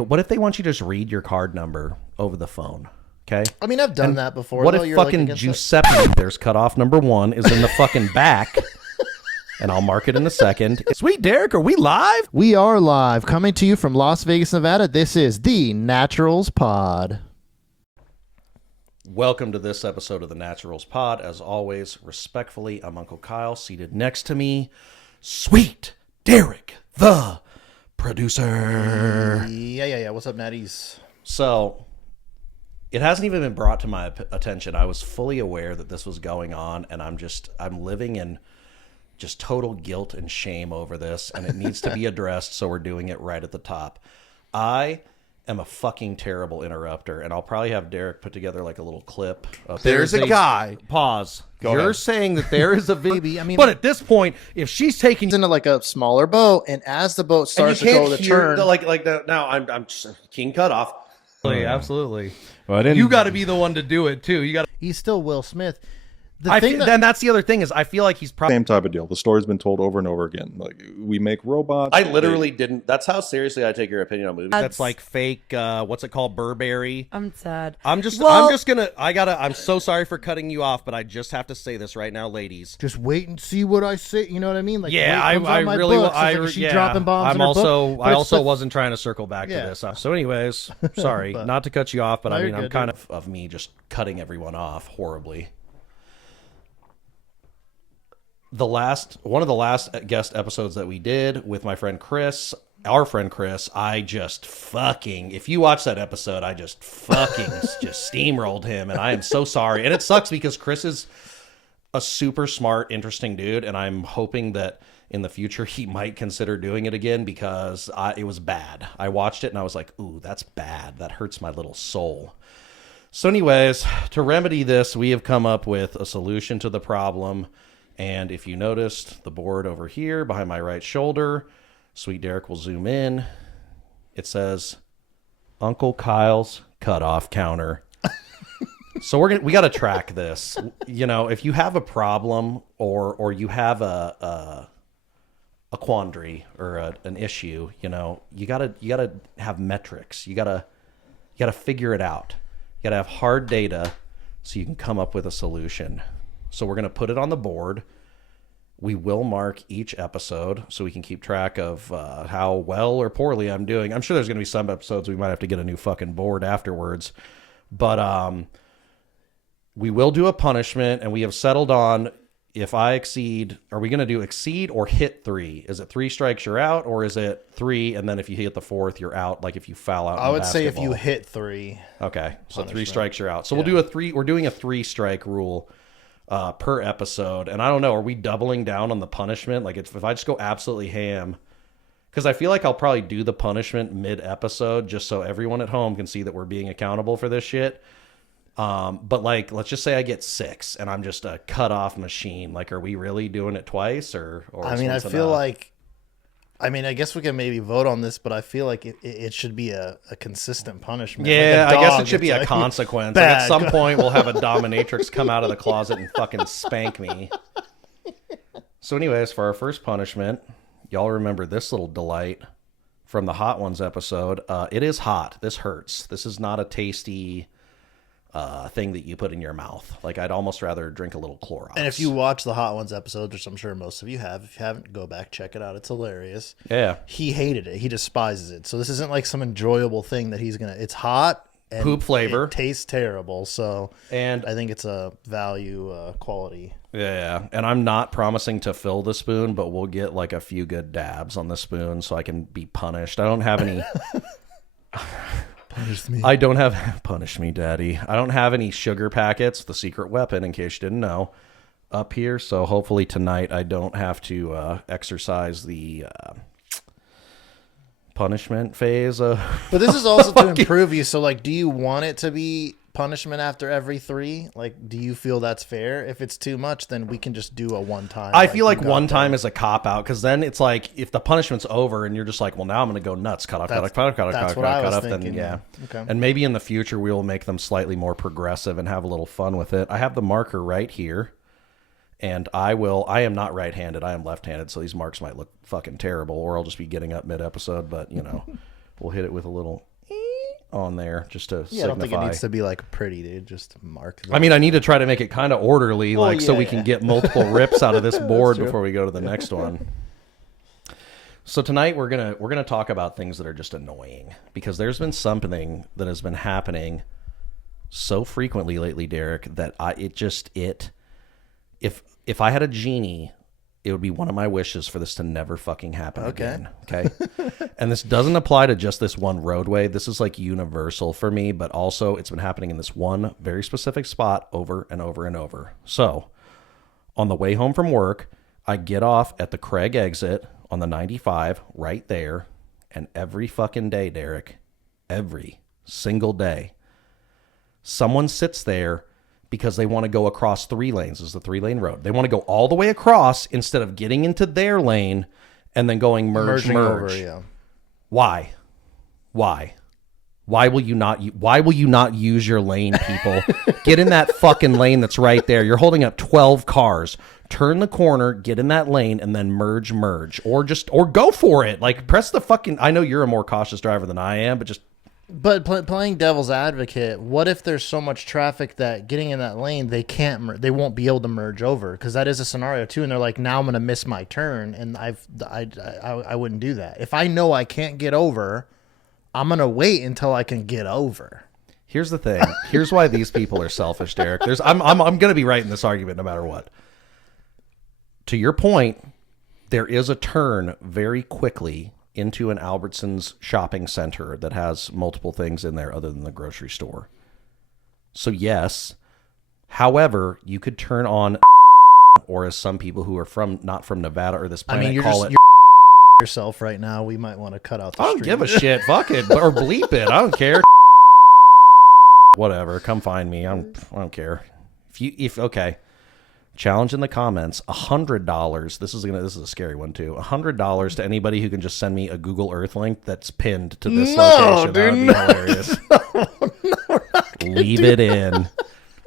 what if they want you to just read your card number over the phone? Okay. I mean, I've done that before. What if fucking Giuseppe, there's cutoff number 1, is in the fucking back, and I'll mark it in a second. Sweet Derek, are we live? We are live, coming to you from Las Vegas, Nevada. This is the Naturals Pod. Welcome to this episode of the Naturals Pod. As always, respectfully, I'm Uncle Kyle. Seated next to me, Sweet Derek, the producer. Yeah. What's up, Natties? So, it hasn't even been brought to my attention. I was fully aware that this was going on, and I'm living in just total guilt and shame over this, and it needs to be addressed, so we're doing it right at the top. I am a fucking terrible interrupter, and I'll probably have Derek put together like a little clip. There's a guy. Pause. Go You're ahead. saying that there is a Maybe, I mean, but at this point, if she's taking into like a smaller boat, and as the boat starts to go to turn, now I'm just King cut off. Absolutely. Well, I didn't. You got to be the one to do it too. You got. he's still Will Smith. Then that's the other thing is I feel like he's probably. Same type of deal. The story's been told over and over again. Like, we make robots. I literally didn't. That's how seriously I take your opinion on movies. That's like fake. What's it called? Burberry. I'm sad. I'm so sorry for cutting you off, but I just have to say this right now, ladies. just wait and see what I say. You know what I mean? Like, Yeah, wait, comes I on my really. books. It's I like, is she yeah. dropping bombs I'm in her also. book? But I it's also the- wasn't trying to circle back Yeah. to this. So, anyways, sorry, But- not to cut you off, but No, I you're mean, I'm good, kind of me just cutting everyone off horribly. One of the last guest episodes that we did with my friend Chris, our friend Chris, I just fucking, if you watch that episode, I just fucking just steamrolled him, and I am so sorry. And it sucks because Chris is a super smart, interesting dude, and I'm hoping that in the future he might consider doing it again because it was bad. I watched it and I was like, ooh, that's bad. That hurts my little soul. So anyways, to remedy this, we have come up with a solution to the problem. And if you noticed the board over here behind my right shoulder, Sweet Derek will zoom in. It says Uncle Kyle's cutoff counter. So we got to track this. You know, if you have a problem or you have a quandary or an issue, you know, you gotta have metrics. You gotta figure it out. You gotta have hard data so you can come up with a solution. So we're going to put it on the board. We will mark each episode so we can keep track of how well or poorly I'm doing. I'm sure there's going to be some episodes we might have to get a new fucking board afterwards. But we will do a punishment, and we have settled on if I exceed, are we going to do exceed or hit 3? Is it 3 strikes, you're out, or is it 3, and then if you hit the 4th, you're out, like if you foul out I in would say if you basketball? hit 3. Okay, so 3 punishment. strikes, you're out. So we'll do we're doing a 3-strike rule per episode. And I don't know, are we doubling down on the punishment? Like if I just go absolutely ham, because I feel like I'll probably do the punishment mid-episode just so everyone at home can see that we're being accountable for this shit. But like, let's just say I get 6 and I'm just a cut-off machine. Like, are we really doing it twice or I is mean, I once feel enough? like, I guess we can maybe vote on this, but I feel like it should be a consistent punishment. Yeah, Like a I guess dog, it should be it's a like, consequence. Like bad. at some point, we'll have a dominatrix come out of the closet and fucking spank me. So anyways, for our first punishment, y'all remember this little delight from the Hot Ones episode. It is hot. This hurts. This is not a tasty thing that you put in your mouth. Like, I'd almost rather drink a little Clorox. And if you watch the Hot Ones episode, which I'm sure most of you have, if you haven't, go back, check it out. It's hilarious. Yeah. He hated it. He despises it. So this isn't like some enjoyable thing that he's it's hot and Poop flavor. It tastes terrible. So And I think it's a value quality. yeah, and I'm not promising to fill the spoon, but we'll get like a few good dabs on the spoon so I can be punished. I don't have any. Punish me. I don't have. Punish me, Daddy. I don't have any sugar packets, the secret weapon, in case you didn't know, up here. So hopefully tonight I don't have to exercise the punishment phase. But this is also to improve you. So, like, do you want it to be punishment after every 3? Like, do you feel that's fair? If it's too much, then we can just do a one-time. I feel like you got one that. time is a cop out because then it's like if the punishment's over and you're just like, well, now I'm going to go nuts, cut off, That's cut what I was off, thinking, then yeah. Okay. And maybe in the future we will make them slightly more progressive and have a little fun with it. I have the marker right here, and I am not right-handed, I am left-handed, so these marks might look fucking terrible, or I'll just be getting up mid-episode, but you know, We'll hit it with a little on there just to Yeah, I don't think it signify. needs to be like pretty, dude. Just mark. I mean, I need to try to make it kind of orderly, like so yeah, we yeah. can get multiple rips out of this board true. before we go to the next one. So tonight we're gonna talk about things that are just annoying because there's been something that has been happening so frequently lately, Derek, that if I had a genie, it would be one of my wishes for this to never fucking happen again. Okay. And this doesn't apply to just this one roadway. This is like universal for me, but also it's been happening in this one very specific spot over and over and over. So on the way home from work, I get off at the Craig exit on the 95 right there. And every fucking day, Derek, every single day, someone sits there because they want to go across 3 lanes. This is the 3-lane road. They want to go all the way across instead of getting into their lane and then going merge. over, yeah. Why? Why will you not use your lane, people? Get in that fucking lane that's right there. You're holding up 12 cars. Turn the corner, get in that lane, and then merge, or go for it. Like press the fucking. I know you're a more cautious driver than I am, but just. But playing devil's advocate, what if there's so much traffic that getting in that lane they won't be able to merge over? Because that is a scenario too, and they're like, now I'm gonna miss my turn, and I wouldn't do that. If I know I can't get over, I'm gonna wait until I can get over. Here's the thing. Here's why these people are selfish, Derek. I'm gonna be right in this argument no matter what. To your point, there is a turn very quickly into an Albertsons shopping center that has multiple things in there other than the grocery store. So yes, however, you could turn on, or as some people who are not from Nevada or this planet you're call it. You're yourself right now. We might want to cut out the I don't give a shit. Fuck it. Or bleep it. I don't care. Whatever. Come find me. I don't care. Okay. Challenge in the comments, $100. This is a scary one too. $100 to anybody who can just send me a Google Earth link that's pinned to this location. That would be hilarious. Leave it in.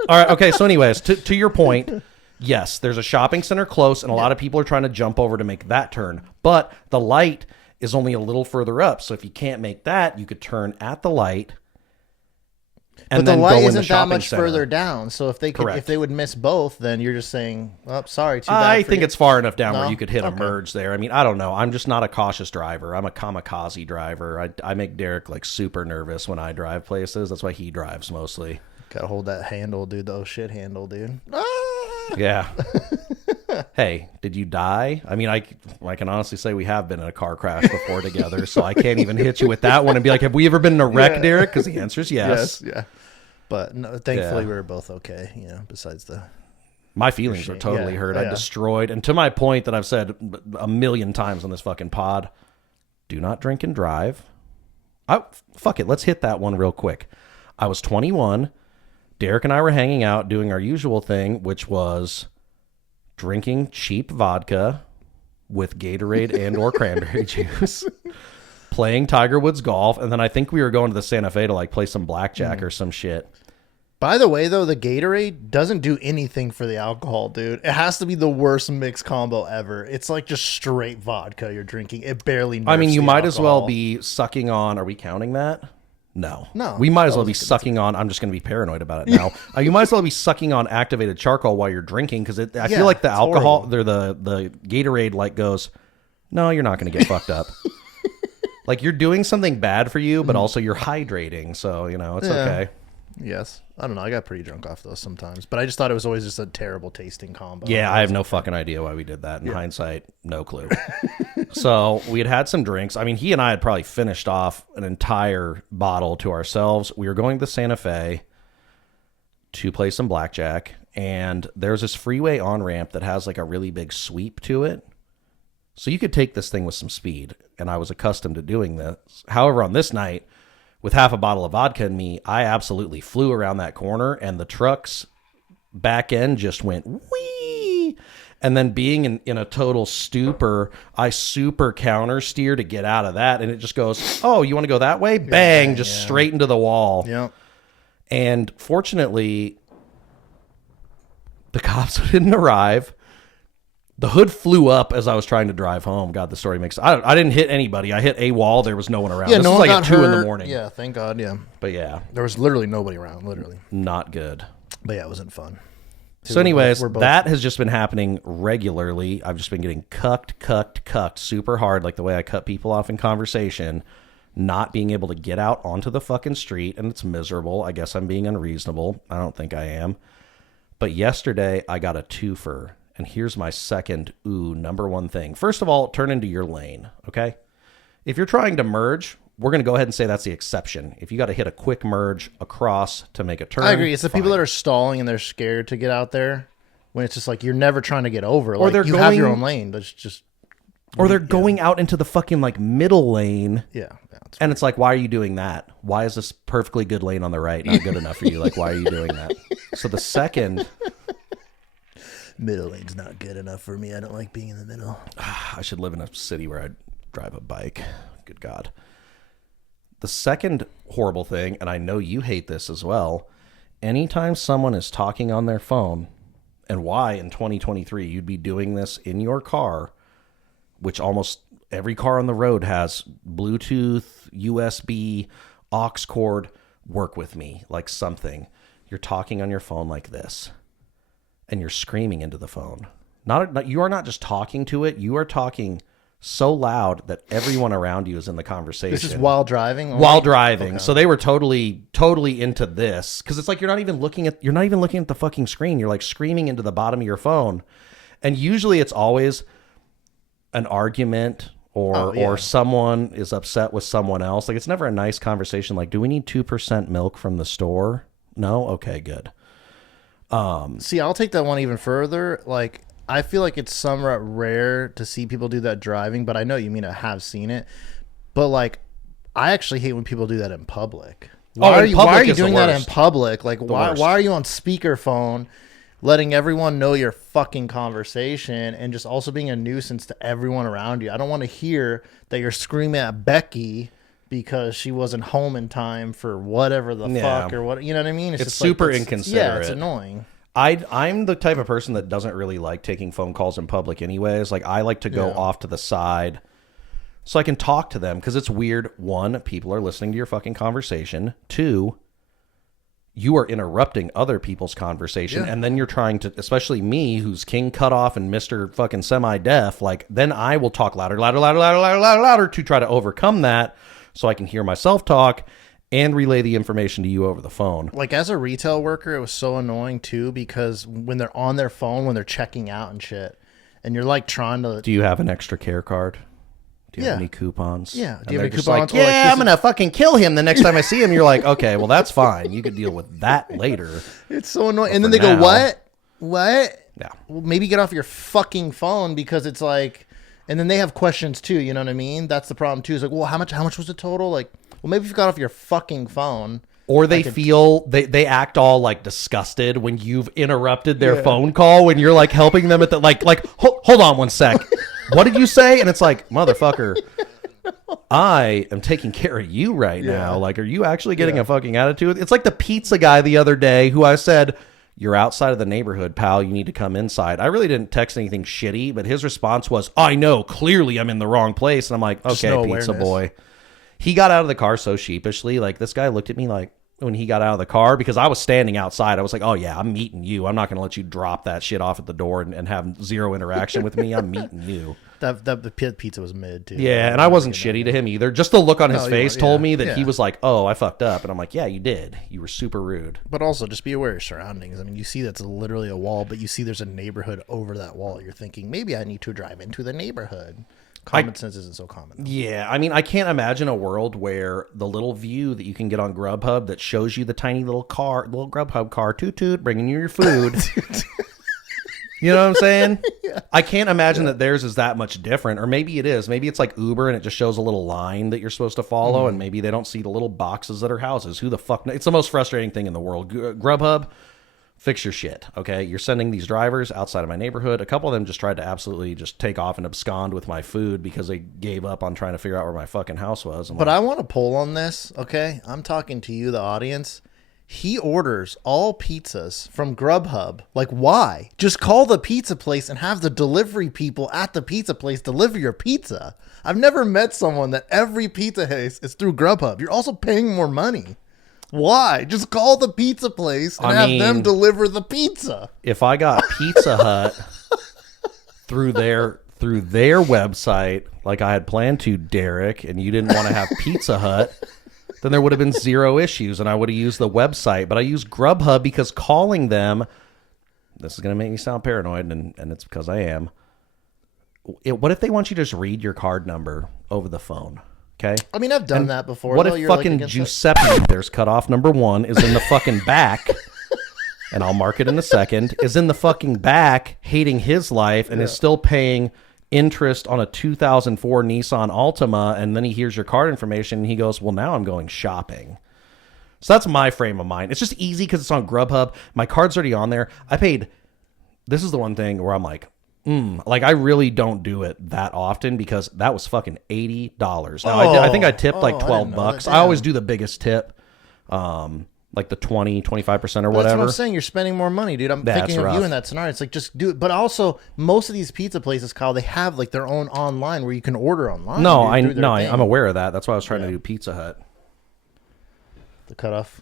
All right. Okay. So, anyways, to your point, yes, there's a shopping center close, and a lot of people are trying to jump over to make that turn. But the light is only a little further up, so if you can't make that, you could turn at the light. But the light isn't that much further down, so if they would miss both, then you're just saying, "Oh, sorry, too bad." I think it's far enough down where you could hit a merge there. I mean, I don't know. I'm just not a cautious driver. I'm a kamikaze driver. I make Derek like super nervous when I drive places. That's why he drives mostly. Gotta hold that handle, dude. The shit handle, dude. Yeah. Hey, did you die? I mean, I can honestly say we have been in a car crash before together, so I can't even hit you with that one and be like, have we ever been in a wreck, Derek? Because the answer is yes. Yes, yeah. But no, thankfully we were both okay, besides the... My feelings were totally hurt. Yeah. I destroyed. And to my point that I've said a million times on this fucking pod, do not drink and drive. Fuck it. Let's hit that one real quick. I was 21. Derek and I were hanging out doing our usual thing, which was drinking cheap vodka with Gatorade and or cranberry juice, playing Tiger Woods golf, and then I think we were going to the Santa Fe to like play some blackjack or some shit. By the way, though, the Gatorade doesn't do anything for the alcohol, dude. It has to be the worst mix combo ever. It's like just straight vodka you're drinking. It barely nerfs I mean, you the might as well alcohol. be sucking on... Are we counting that? No. No. We might as well be sucking on... I'm just going to be paranoid about it now. You might as well be sucking on activated charcoal while you're drinking, because I feel like the alcohol... The Gatorade like goes, no, you're not going to get fucked up. Like, you're doing something bad for you, but also you're hydrating, so, it's okay. Yes. I don't know. I got pretty drunk off those sometimes, but I just thought it was always just a terrible tasting combo. Yeah, I have no fucking idea why we did that. In hindsight, no clue. So we had some drinks. I mean, he and I had probably finished off an entire bottle to ourselves. We were going to Santa Fe to play some blackjack, and there's this freeway on-ramp that has like a really big sweep to it. So you could take this thing with some speed, and I was accustomed to doing this. However, on this night, with half a bottle of vodka in me, I absolutely flew around that corner, and the truck's back end just went whee. And then being in a total stupor, I super counter steer to get out of that, and it just goes, oh, you want to go that way? Bang, just straight into the wall. Yep. And fortunately, the cops didn't arrive. The hood flew up as I was trying to drive home. God, the story makes. I didn't hit anybody. I hit a wall. There was no one around. Yeah, this no was one like got at 2 hurt. in the morning. Yeah, thank God. Yeah, But yeah, there was literally nobody around. Literally, not good. but yeah, it wasn't fun. So anyways, we're both- that has just been happening regularly. I've just been getting cucked super hard, like the way I cut people off in conversation, not being able to get out onto the fucking street, and it's miserable. I guess I'm being unreasonable. I don't think I am. But yesterday, I got a twofer, and here's my second, number one thing. First of all, turn into your lane, okay? If you're trying to merge, we're going to go ahead and say that's the exception. If you got to hit a quick merge across to make a turn, I agree. It's the people fine. that are stalling and they're scared to get out there. When it's just like you're never trying to get over. Or Like, they're you have your going- own lane. That's just Or they're going out into the fucking like middle lane. yeah. It's And it's like, why are you doing that? Why is this perfectly good lane on the right not good enough for you? Like, why are you doing that? So the second, middle lane's not good enough for me. I don't like being in the middle. I should live in a city where I drive a bike. Good God. The second horrible thing, and I know you hate this as well, anytime someone is talking on their phone, and why in 2023 you'd be doing this in your car, which almost every car on the road has Bluetooth, USB, aux cord, work with me, like something. You're talking on your phone like this, and you're screaming into the phone. You are not just talking to it, you are talking so loud that everyone around you is in the conversation. This is while driving. While driving. Okay. So they were totally into this, because it's like you're not even looking at the fucking screen. You're like screaming into the bottom of your phone. And usually it's always an argument or someone is upset with someone else. Like, it's never a nice conversation. Like, do we need 2% milk from the store? No? Okay, good. See, I'll take that one even further. Like, I feel like it's somewhat rare to see people do that driving, but I know you mean I have seen it. But like, I actually hate when people do that in public. Why are you doing that in public? Like, why are you on speakerphone, letting everyone know your fucking conversation, and just also being a nuisance to everyone around you? I don't want to hear that you're screaming at Becky because she wasn't home in time for whatever the fuck or what. You know what I mean? It's just super like, inconsiderate. Yeah, it's annoying. I'm the type of person that doesn't really like taking phone calls in public anyways. Like, I like to go off to the side so I can talk to them, because it's weird. One, people are listening to your fucking conversation. Two, you are interrupting other people's conversation, and then you're trying to, especially me, who's King Cutoff and Mr. fucking semi-deaf, like, then I will talk louder to try to overcome that so I can hear myself talk and relay the information to you over the phone. Like, as a retail worker, it was so annoying too, because when they're on their phone, when they're checking out and shit, and you're like trying to... Do you have an extra care card? Do you have any coupons? Yeah. Do you have any coupons? Like, I'm going to fucking kill him the next time I see him. You're like, okay, well, that's fine. You could deal with that later. It's so annoying. And then they go, what? Yeah. Well, maybe get off your fucking phone, because it's like... And then they have questions too, you know what I mean? That's the problem too. It's like, well, how much was the total? Like, well, maybe if you got off your fucking phone. Or they they act all like disgusted when you've interrupted their phone call, when you're like helping them at the hold on one sec. What did you say? And it's like, motherfucker, I am taking care of you right now. Like, are you actually getting a fucking attitude? It's like the pizza guy the other day who I said, you're outside of the neighborhood, pal. You need to come inside. I really didn't text anything shitty, but his response was, I know, clearly I'm in the wrong place. And I'm like, okay, no pizza awareness. boy. He got out of the car so sheepishly. Like, this guy looked at me like, when he got out of the car, because I was standing outside, I was like, oh yeah, I'm meeting you. I'm not going to let you drop that shit off at the door and have zero interaction with me. I'm meeting you. The pizza was mid too. Yeah, and I wasn't shitty to him either. Just the look on his face told me that yeah. he was like, oh, I fucked up. And I'm like, yeah, you did. You were super rude. But also, just be aware of your surroundings. I mean, you see that's literally a wall, but you see there's a neighborhood over that wall. You're thinking, maybe I need to drive into the neighborhood. Common sense isn't so common. Yeah, I mean, I can't imagine a world where the little view that you can get on Grubhub that shows you the tiny little Grubhub car, toot toot, bringing you your food. You know what I'm saying? Yeah. I can't imagine that theirs is that much different. Or maybe it is. Maybe it's like Uber and it just shows a little line that you're supposed to follow, and maybe they don't see the little boxes that are houses. Who the fuck knows? It's the most frustrating thing in the world. Grubhub, fix your shit, okay? You're sending these drivers outside of my neighborhood. A couple of them just tried to absolutely just take off and abscond with my food because they gave up on trying to figure out where my fucking house was. But I want to poll on this, okay? I'm talking to you, the audience. He orders all pizzas from Grubhub. Like, why? Just call the pizza place and have the delivery people at the pizza place deliver your pizza. I've never met someone that every pizza is through Grubhub. You're also paying more money. Why? Just call the pizza place and have them deliver the pizza. If I got Pizza Hut through their website, like I had planned to, Derek, and you didn't want to have Pizza Hut, then there would have been zero issues, and I would have used the website. But I used Grubhub because calling them, this is going to make me sound paranoid, and it's because I am. What if they want you to just read your card number over the phone? Okay. I mean, I've done that before. What if fucking Giuseppe, there's cutoff number 1, is in the fucking back, and I'll mark it in a second, is in the fucking back hating his life and is still paying interest on a 2004 Nissan Altima, and then he hears your card information and he goes, well, now I'm going shopping. So that's my frame of mind. It's just easy because it's on Grubhub. My card's already on there. This is the one thing where I'm like, like I really don't do it that often because that was fucking $80. Now I think I tipped like $12. I always do the biggest tip, like the 20, 25% or whatever. That's what I'm saying. You're spending more money, dude. I'm thinking of you in that scenario. It's like, just do it. But also, most of these pizza places, Kyle, they have like their own online where you can order online. No, I'm aware of that. That's why I was trying to do Pizza Hut. The cutoff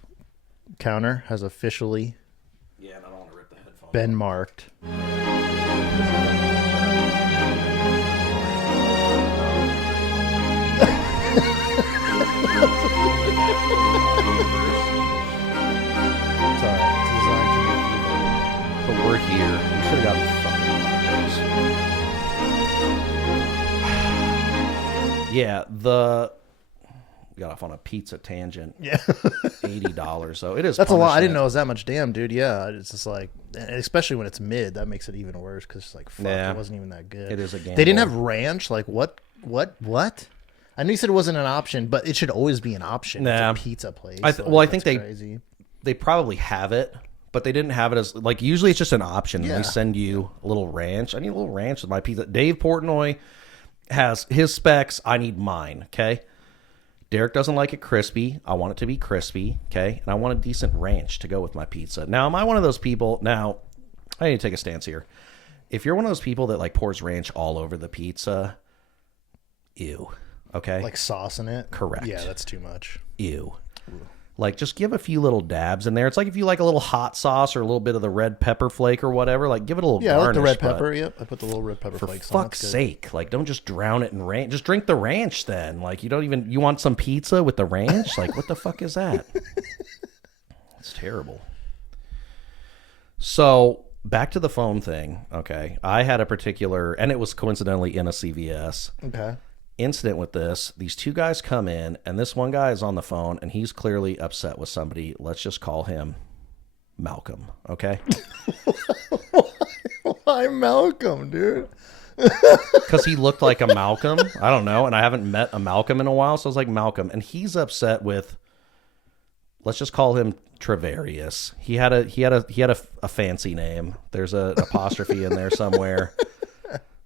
counter has officially and I don't want to rip the headphones. Been marked. But we're here. We should have gotten fucking tacos. Yeah, we got off on a pizza tangent. Yeah. $80. So it is. That's a lot. I didn't know it was that much. Damn, dude. Yeah. It's just like, especially when it's mid, that makes it even worse because it's like, fuck, it wasn't even that good. It is a gamble. They didn't have ranch. Like, what? I know you said it wasn't an option, but it should always be an option. Nah. It's a pizza place. I think they probably have it, but they didn't have it as, like, usually it's just an option. Yeah. They send you a little ranch. I need a little ranch with my pizza. Dave Portnoy has his specs. I need mine. Okay. Derek doesn't like it crispy. I want it to be crispy. Okay. And I want a decent ranch to go with my pizza. Now, am I one of those people? Now, I need to take a stance here. If you're one of those people that like pours ranch all over the pizza, ew. Okay. Like sauce in it? Correct. Yeah, that's too much. Ew. Like, just give a few little dabs in there. It's like if you like a little hot sauce or a little bit of the red pepper flake or whatever, like give it a little garnish. Yeah, I like the red pepper. Yep, I put the little red pepper flakes on. For fuck's sake. Like, don't just drown it in ranch. Just drink the ranch then. Like, you want some pizza with the ranch? Like, what the fuck is that? It's terrible. So, back to the phone thing. Okay. I had a particular, and it was coincidentally in a CVS. Okay. Incident with this. These two guys come in, and this one guy is on the phone, and he's clearly upset with somebody. Let's just call him Malcolm, okay? Why Malcolm, dude? Because he looked like a Malcolm. I don't know, and I haven't met a Malcolm in a while, so I was like, Malcolm. And he's upset with, let's just call him Travarius. He had a fancy name. There's an apostrophe in there somewhere.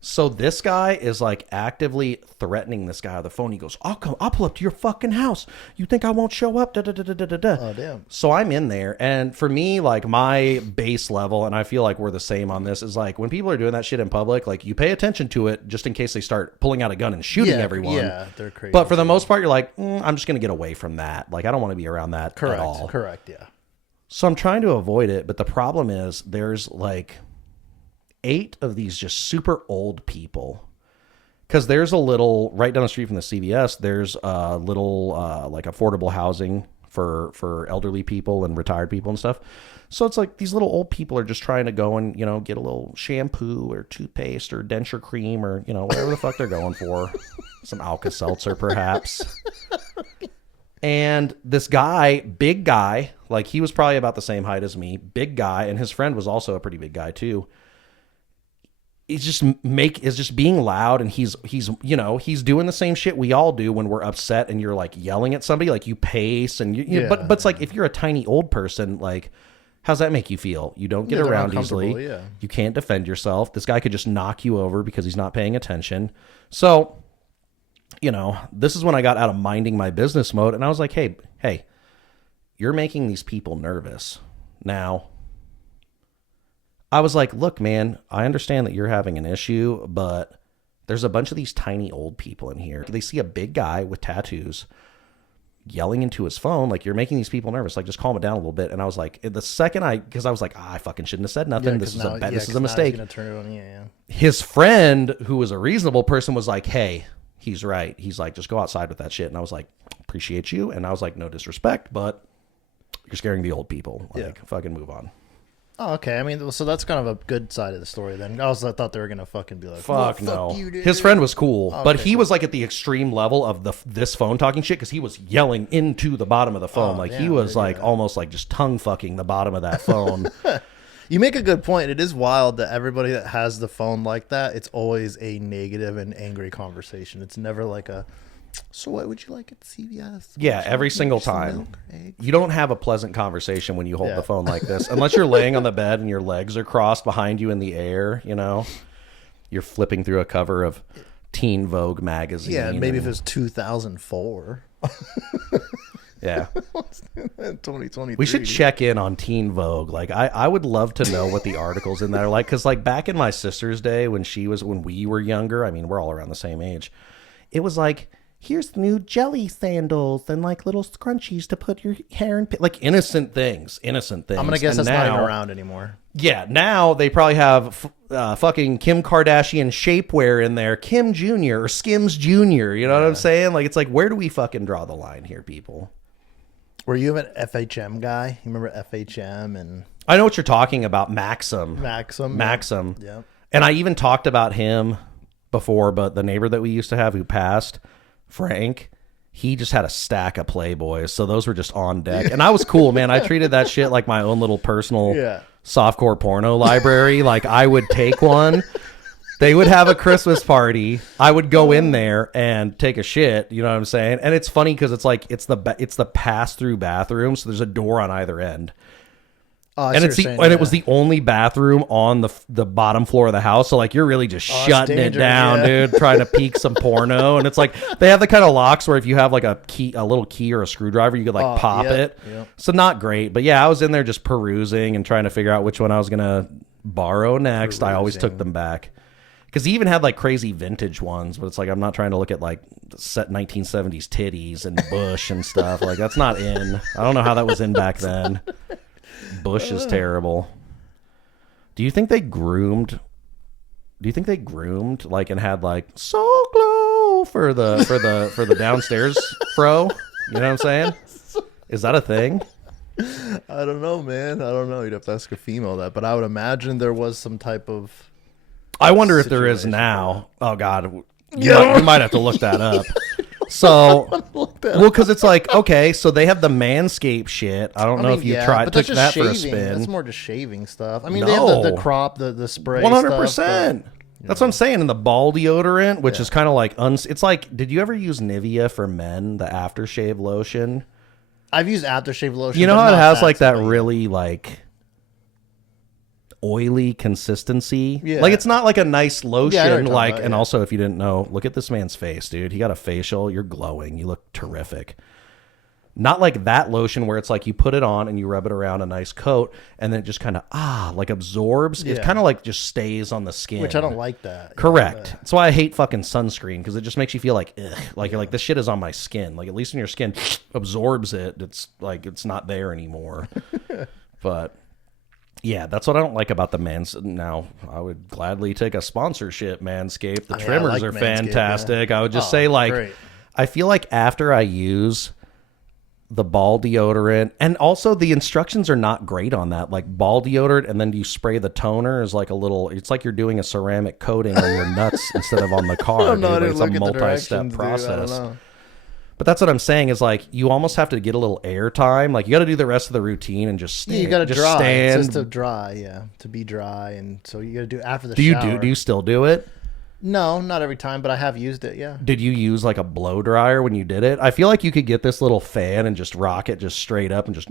So this guy is like actively threatening this guy on the phone. He goes, I'll pull up to your fucking house. You think I won't show up? Da, da, da, da, da, da. Oh, damn. So I'm in there. And for me, like my base level, and I feel like we're the same on this, is like when people are doing that shit in public, like you pay attention to it just in case they start pulling out a gun and shooting everyone. Yeah, they're crazy. But for the most part, you're like, I'm just going to get away from that. Like I don't want to be around that at all. Correct, yeah. So I'm trying to avoid it. But the problem is there's like 8 of these just super old people. Because there's a little, right down the street from the CVS, there's a little like affordable housing for elderly people and retired people and stuff. So it's like these little old people are just trying to go and, get a little shampoo or toothpaste or denture cream or, whatever the fuck they're going for. Some Alka-Seltzer perhaps. And this guy, big guy, like he was probably about the same height as me, big guy, and his friend was also a pretty big guy too. Is just being loud, and he's doing the same shit we all do when we're upset and you're like yelling at somebody, like you pace and but it's like if you're a tiny old person, like how's that make you feel? You don't get around easily. Yeah. You can't defend yourself. This guy could just knock you over because he's not paying attention. So, this is when I got out of minding my business mode, and I was like, hey, you're making these people nervous. Now, I was like, look, man, I understand that you're having an issue, but there's a bunch of these tiny old people in here. They see a big guy with tattoos yelling into his phone, like, you're making these people nervous. Like, just calm it down a little bit. And I was like, the second because I was like, I fucking shouldn't have said nothing. This is a mistake. His friend, who was a reasonable person, was like, hey, he's right. He's like, just go outside with that shit. And I was like, appreciate you. And I was like, no disrespect, but you're scaring the old people. Like, fucking move on. Oh, okay. I mean, so that's kind of a good side of the story then. I thought they were gonna fucking be like, fuck no. Fuck you, dude. His friend was cool, Oh, but okay, he was like at the extreme level of this phone talking shit because he was yelling into the bottom of the phone. Like, he was like almost like just tongue fucking the bottom of that phone. You make a good point. It is wild that everybody that has the phone like that, it's always a negative and angry conversation. It's never like a, so what would you like at CVS? Yeah, every single time. You don't have a pleasant conversation when you hold the phone like this, unless you're laying on the bed and your legs are crossed behind you in the air, you know? You're flipping through a cover of Teen Vogue magazine. Yeah, maybe if it was 2004. Yeah. 2023. We should check in on Teen Vogue. Like, I would love to know what the articles in there are like, because like back in my sister's day when we were younger, I mean, we're all around the same age, it was like, here's new jelly sandals and like little scrunchies to put your hair in, like innocent things. I'm gonna guess that's not even around anymore. Yeah, now they probably have fucking Kim Kardashian shapewear in there, Kim Jr. or Skims Jr. You know what I'm saying? Like, it's like, where do we fucking draw the line here, people? Were you an FHM guy? You remember FHM and I know what you're talking about. Maxim. Yeah. And I even talked about him before, but the neighbor that we used to have who passed, Frank, he just had a stack of Playboys, so those were just on deck. And I was cool, man. I treated that shit like my own little personal softcore porno library. Like, I would take one. They would have a Christmas party. I would go in there and take a shit. You know what I'm saying? And it's funny because it's like it's the pass-through bathroom, so there's a door on either end. Oh, and it was the only bathroom on the bottom floor of the house. So like, you're really just shutting it down, dude, trying to peek some porno. And it's like, they have the kind of locks where if you have like a little key or a screwdriver, you could like pop it. Yep. So not great, but yeah, I was in there just perusing and trying to figure out which one I was going to borrow next. I always took them back. Because he even had like crazy vintage ones, but it's like, I'm not trying to look at like set 1970s titties and Bush and stuff. Like, that's not in. I don't know how that was in back then. Bush is terrible. Do you think they groomed like and had like so glow for the downstairs fro? You know what I'm saying? Is that a thing? I don't know, man. I don't know. You'd have to ask a female that, but I would imagine there was some type of. I wonder if there is now. Oh God, you might have to look that up. So, well, because it's like, okay, so they have the Manscaped shit. I don't know if you took that for a spin. That's more just shaving stuff. I mean, they have the crop, the spray. 100%. That's what I'm saying. And the ball deodorant, which is kind of like it's like, did you ever use Nivea for men, the aftershave lotion? I've used aftershave lotion. You know how it has like that really like oily consistency. Like, it's not like a nice lotion, like, and also, if you didn't know, look at this man's face, dude. He got a facial. You're glowing. You look terrific. Not like that lotion where it's like you put it on and you rub it around a nice coat and then it just kind of like absorbs. It kind of like just stays on the skin, which I don't like that. Correct. That's why I hate fucking sunscreen, because it just makes you feel like ugh, like you're like, this shit is on my skin. Like, at least when your skin absorbs it, it's like it's not there anymore. But yeah, that's what I don't like about the Now, I would gladly take a sponsorship, Manscaped. The trimmers are fantastic. I would just say, like, great. I feel like after I use the ball deodorant, and also the instructions are not great on that. Like, ball deodorant, and then you spray the toner is like a little, it's like you're doing a ceramic coating on your nuts instead of on the car. I don't know, it's a multi-step process. But that's what I'm saying is, like, you almost have to get a little air time. Like, you got to do the rest of the routine and just stand. Yeah, you got to dry. Stand. It's just to dry, to be dry. And so you got to do it after the shower. Do you still do it? No, not every time, but I have used it, yeah. Did you use, like, a blow dryer when you did it? I feel like you could get this little fan and just rock it just straight up and just,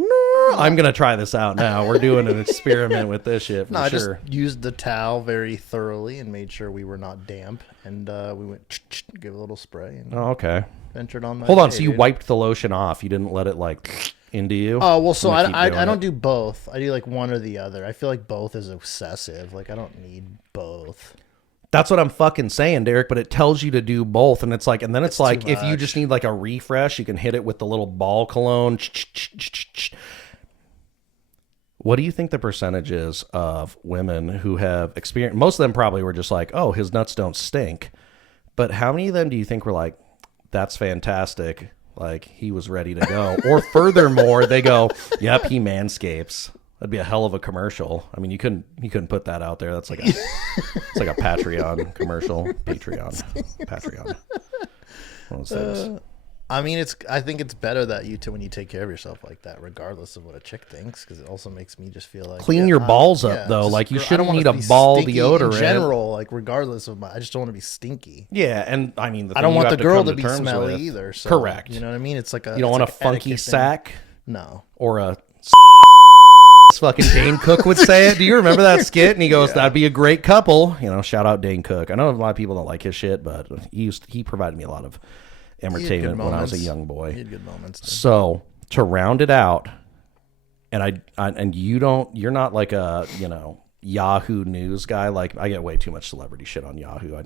I'm going to try this out now. We're doing an experiment with this shit for sure. I just used the towel very thoroughly and made sure we were not damp. And we went, give a little spray. And okay. ventured on my Hold on, so you wiped the lotion off. You didn't let it, like, into you? Oh well, so I'm gonna keep I doing don't it. do both. I do like one or the other. I feel like both is excessive. Like I don't need both. That's what I'm fucking saying, Derek, but it tells you to do both. And it's like, and then it's like, too if you much. just need like a refresh, you can hit it with the little ball cologne. What do you think the percentage is of women who have experienced? Most of them probably were just like, oh, his nuts don't stink. But how many of them do you think were like, that's fantastic? Like he was ready to go. Or furthermore, they go, yep, he manscapes. That'd be a hell of a commercial. I mean, you couldn't put that out there. That's like it's like a Patreon commercial. Patreon. One of those things. I mean, I think it's better that when you take care of yourself like that, regardless of what a chick thinks, because it also makes me just feel like Clean your balls up though. just Like you I don't shouldn't wanna need a be ball stinky deodorant. in general. Like regardless of I just don't want to be stinky. Yeah, and I mean, I don't want the girl come to be terms smelly with- either. So, Correct. You know what I mean? It's like You don't want a funky sack No. or a fucking Dane Cook would say it. Do you remember that skit? And he goes, "That'd be a great couple." You know, shout out Dane Cook. I know a lot of people don't like his shit, but he provided me a lot of entertainment when I was a young boy. He had good moments. Too. So to round it out, and you're not like a Yahoo News guy. Like I get way too much celebrity shit on Yahoo.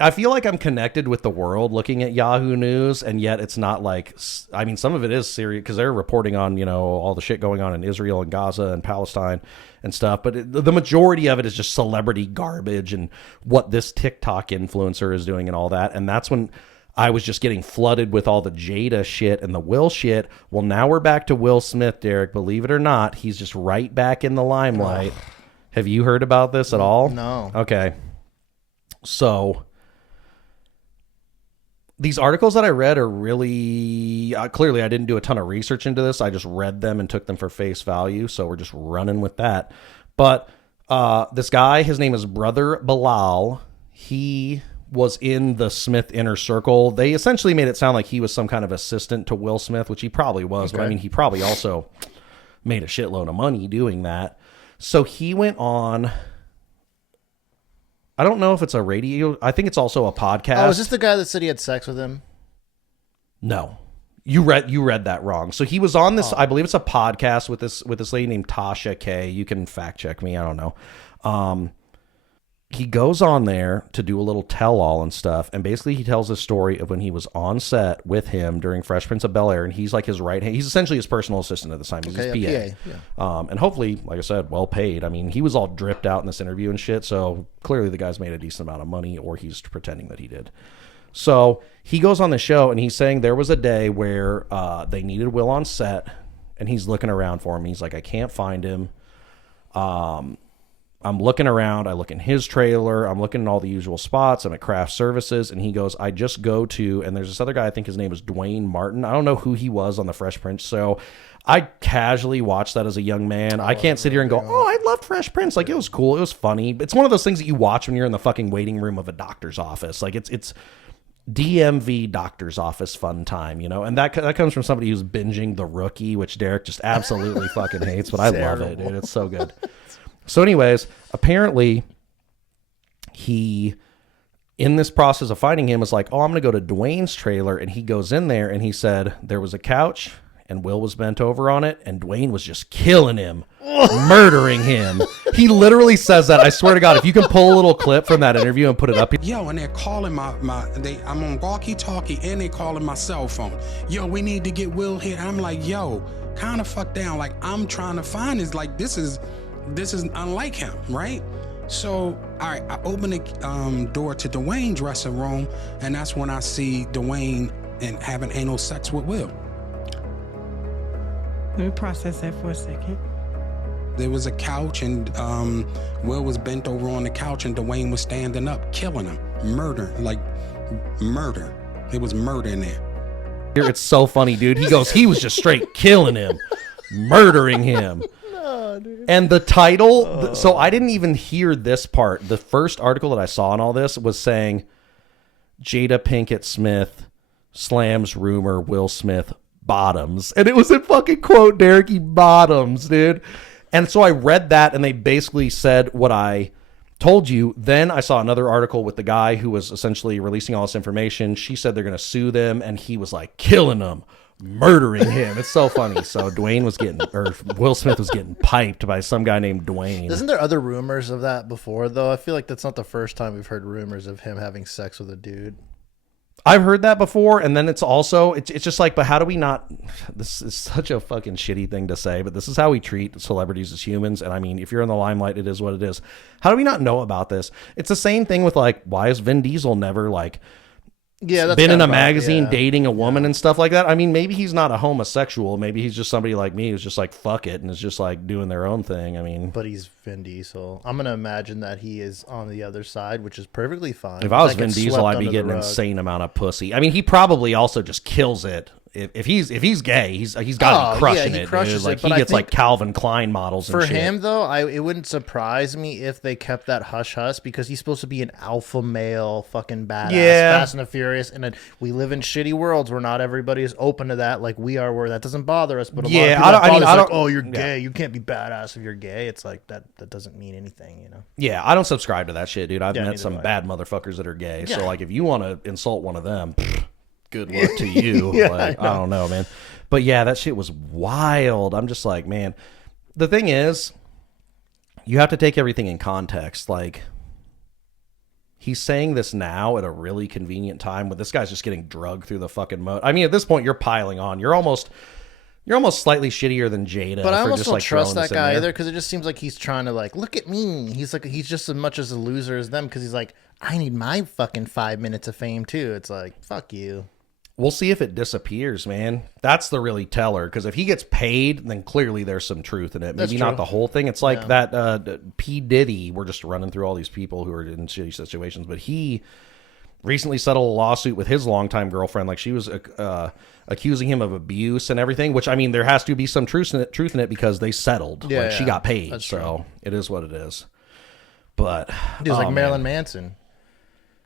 I feel like I'm connected with the world looking at Yahoo News, and yet it's not like, I mean, some of it is serious because they're reporting on, all the shit going on in Israel and Gaza and Palestine and stuff. But the majority of it is just celebrity garbage and what this TikTok influencer is doing and all that. And that's when I was just getting flooded with all the Jada shit and the Will shit. Well, now we're back to Will Smith, Derek. Believe it or not, he's just right back in the limelight. Have you heard about this at all? No. Okay. So these articles that I read are really clearly I didn't do a ton of research into this. I just read them and took them for face value. So we're just running with that. But this guy, his name is Brother Bilal. He was in the Smith inner circle. They essentially made it sound like he was some kind of assistant to Will Smith, which he probably was. Okay. But I mean, he probably also made a shitload of money doing that. So he went on, I don't know if it's a radio. I think it's also a podcast. Oh, is this the guy that said he had sex with him? No, you read that wrong. So he was on this. I believe it's a podcast with this lady named Tasha K. You can fact check me. I don't know. He goes on there to do a little tell-all and stuff, and basically he tells the story of when he was on set with him during Fresh Prince of Bel-Air, and he's like his right hand. He's essentially his personal assistant at the time. He's his PA. Yeah. And hopefully, like I said, well paid. I mean, he was all dripped out in this interview and shit, so clearly the guy's made a decent amount of money, or he's pretending that he did. So he goes on the show, and he's saying there was a day where they needed Will on set, and he's looking around for him. He's like, I can't find him. I'm looking around. I look in his trailer. I'm looking in all the usual spots. I'm at craft services. And he goes, I just go to, and there's this other guy, I think his name is Dwayne Martin. I don't know who he was on the Fresh Prince. So I casually watched that as a young man. I can't sit here and go, oh, I loved Fresh Prince. Like, it was cool. It was funny. It's one of those things that you watch when you're in the fucking waiting room of a doctor's office. Like, it's DMV doctor's office fun time, and that comes from somebody who's binging The Rookie, which Derek just absolutely fucking hates, but I love it, dude. It's so good. So anyways, apparently he, in this process of finding him, was like, oh, I'm going to go to Dwayne's trailer. And he goes in there and he said there was a couch and Will was bent over on it. And Dwayne was just killing him, murdering him. He literally says that. I swear to God, if you can pull a little clip from that interview and put it up. Yo, and they're calling I'm on walkie-talkie and they calling my cell phone. Yo, we need to get Will here. And I'm like, yo, kind of fuck down. Like, I'm trying to find this. Like, this is unlike him, right? So, all right, I open the door to Dwayne's dressing room, and that's when I see Dwayne and having anal sex with Will. Let me process that for a second. There was a couch, and Will was bent over on the couch, and Dwayne was standing up, killing him, murder. It was murder in there. It's so funny, dude. He goes, he was just straight killing him, murdering him. And the title, so I didn't even hear this part. The first article that I saw in all this was saying Jada Pinkett Smith slams rumor Will Smith bottoms. And it was a fucking quote, Derek, he bottoms, dude. And so I read that and they basically said what I told you. Then I saw another article with the guy who was essentially releasing all this information. She said they're going to sue them and he was like killing them, murdering him. It's so funny. So Will Smith was getting piped by some guy named Dwayne. Isn't there other rumors of that before, though? I feel like that's not the first time we've heard rumors of him having sex with a dude. I've heard that before, and then it's also it's just like, but how do we not? This is such a fucking shitty thing to say, but this is how we treat celebrities as humans. And I mean, if you're in the limelight, it is what it is. How do we not know about this? It's the same thing with like, why is Vin Diesel never like That's been in kind a of magazine yeah. dating a woman and stuff like that? I mean, maybe he's not a homosexual. Maybe he's just somebody like me who's just like, fuck it, and is just like doing their own thing. I mean, But he's Vin Diesel. I'm gonna imagine that he is on the other side, which is perfectly fine. if I was That Vin gets Diesel, swept I'd be under the getting an rug. insane amount of pussy. I mean, he probably also just kills it. If he's gay, he's got to be crushing he it. crushes Dude. Like it, but he I gets like think Calvin Klein models and For shit. him, though, it wouldn't surprise me if they kept that hush-hush because he's supposed to be an alpha male fucking badass, Yeah. Fast and the Furious, and we live in shitty worlds where not everybody is open to that like we are, where that doesn't bother us. But a lot of people I like, don't. oh, you're gay. You can't be badass if you're gay. It's like that doesn't mean anything, you know? Yeah, I don't subscribe to that shit, dude. I've Yeah, met neither some do I. bad motherfuckers that are gay. Yeah. So like, if you want to insult one of them, good luck to you. Yeah, like, I know. I don't know, man. But yeah, that shit was wild. I'm just like, man. The thing is, you have to take everything in context. Like, he's saying this now at a really convenient time when this guy's just getting drugged through the fucking moat. I mean, at this point, you're piling on. You're almost slightly shittier than Jada. But I for almost just, don't like, trust throwing that this in guy there. either because it just seems like he's trying to like look at me. He's just as much as a loser as them because he's like, I need my fucking 5 minutes of fame too. It's like, fuck you. We'll see if it disappears, man. That's the really teller. Because if he gets paid, then clearly there's some truth in it. That's Maybe not true. the whole thing. It's like that P. Diddy. We're just running through all these people who are in shitty situations. But he recently settled a lawsuit with his longtime girlfriend. Like, she was accusing him of abuse and everything. Which, I mean, there has to be some truth in it because they settled. Yeah, like, she yeah. got paid. That's So true. it is what it is. But It was like man. Marilyn Manson.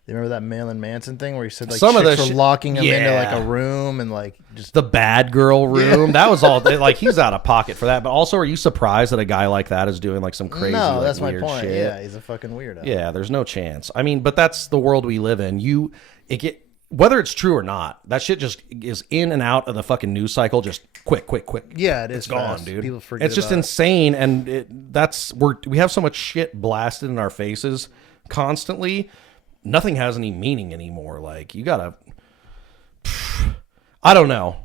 You remember that Marilyn Manson thing where he said like Some of chicks the were shit- locking him into Yeah. like a room and like just The bad girl room. That was all. Like, he's out of pocket for that. But also, are you surprised that a guy like that is doing like some crazy? no, like, that's my weird point. Shit? Yeah, he's a fucking weirdo. Yeah, there's no chance. I mean, but that's the world we live in. Whether it's true or not, that shit just is in and out of the fucking news cycle. Just quick. Yeah, it is It's gone, fast. dude. People forget It's just about it. insane, and we have so much shit blasted in our faces constantly. Nothing has any meaning anymore. Like, you gotta. I don't know.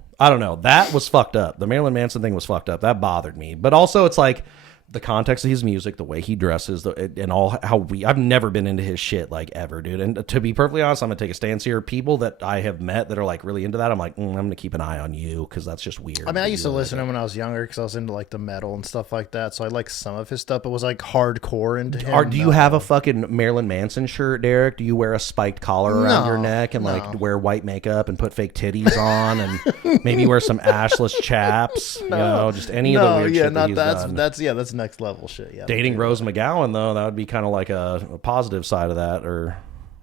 That was fucked up. The Marilyn Manson thing was fucked up. That bothered me. But also, it's like the context of his music, the way he dresses, and all I've never been into his shit like ever, dude. And to be perfectly honest, I'm gonna take a stance here. People that I have met that are like really into that, I'm like, I'm gonna keep an eye on you because that's just weird. I mean, I used to You listen to him when I was younger because I was into like the metal and stuff like that. So I like some of his stuff, but was like hardcore into him. Do you have a fucking Marilyn Manson shirt, Derek? Do you wear a spiked collar around your No, neck and no. like wear white makeup and put fake titties on and maybe wear some ashless chaps? You know, just any of the weird shit that he's done. that's next level shit. Yeah, Dating Rose McGowan, though, that would be kind of like a positive side of that, or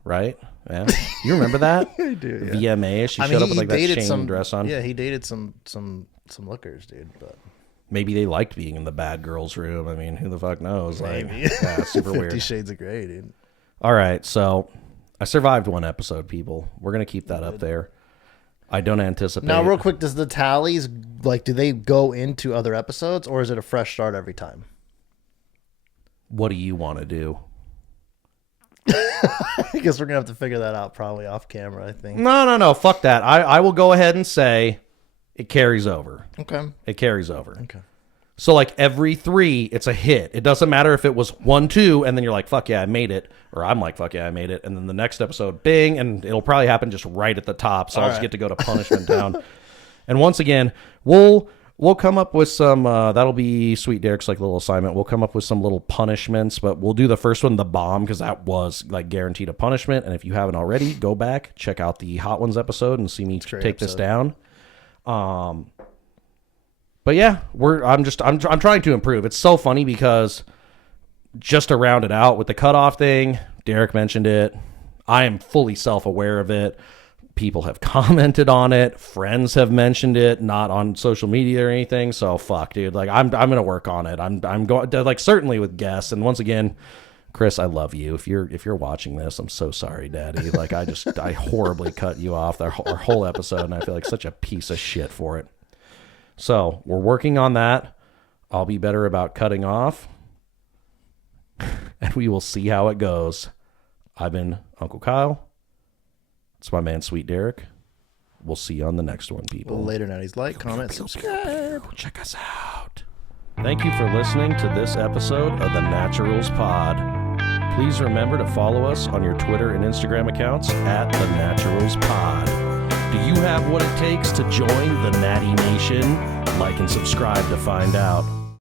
right? Yeah, you remember that? I do. Yeah. VMA. She I showed mean, up with he like that dated chain some dress on. Yeah, he dated some lookers, dude. But Maybe they liked being in the bad girls' room. I mean, who the fuck knows? Like, maybe. yeah, super 50 weird. Shades of Grey, dude. All right, so I survived one episode, people. We're gonna keep that up there. I don't anticipate. Now, real quick, does the tallies like do they go into other episodes or is it a fresh start every time? What do you want to do? I guess we're gonna have to figure that out probably off camera. I think. No. Fuck that. I will go ahead and say it carries over. Okay. It carries over. Okay. So like every 3, it's a hit. It doesn't matter if it was 1, 2, and then you're like, fuck yeah, I made it. Or I'm like, fuck yeah, I made it. And then the next episode, bing, and it'll probably happen just right at the top. So I'll just get to go to punishment town. And once again, we'll come up with some, that'll be Sweet Derek's like little assignment. We'll come up with some little punishments, but we'll do the first one, the bomb, because that was like guaranteed a punishment. And if you haven't already, go back, check out the Hot Ones episode and see me take this down. But yeah, I'm trying to improve. It's so funny because just to round it out with the cutoff thing, Derek mentioned it. I am fully self-aware of it. People have commented on it. Friends have mentioned it, not on social media or anything. So fuck, dude. Like I'm gonna work on it. I'm going to, like, certainly with guests. And once again, Chris, I love you. If you're watching this, I'm so sorry, Daddy. Like I horribly cut you off our whole episode, and I feel like such a piece of shit for it. So we're working on that. I'll be better about cutting off, and we will see how it goes. I've been Uncle Kyle. It's my man, Sweet Derek. We'll see you on the next one, people. Later, Natties. Like, comment, subscribe. Check us out. Thank you for listening to this episode of the Naturals Pod. Please remember to follow us on your Twitter and Instagram accounts at the Naturals Pod. Do you have what it takes to join the Natty Nation? Like and subscribe to find out.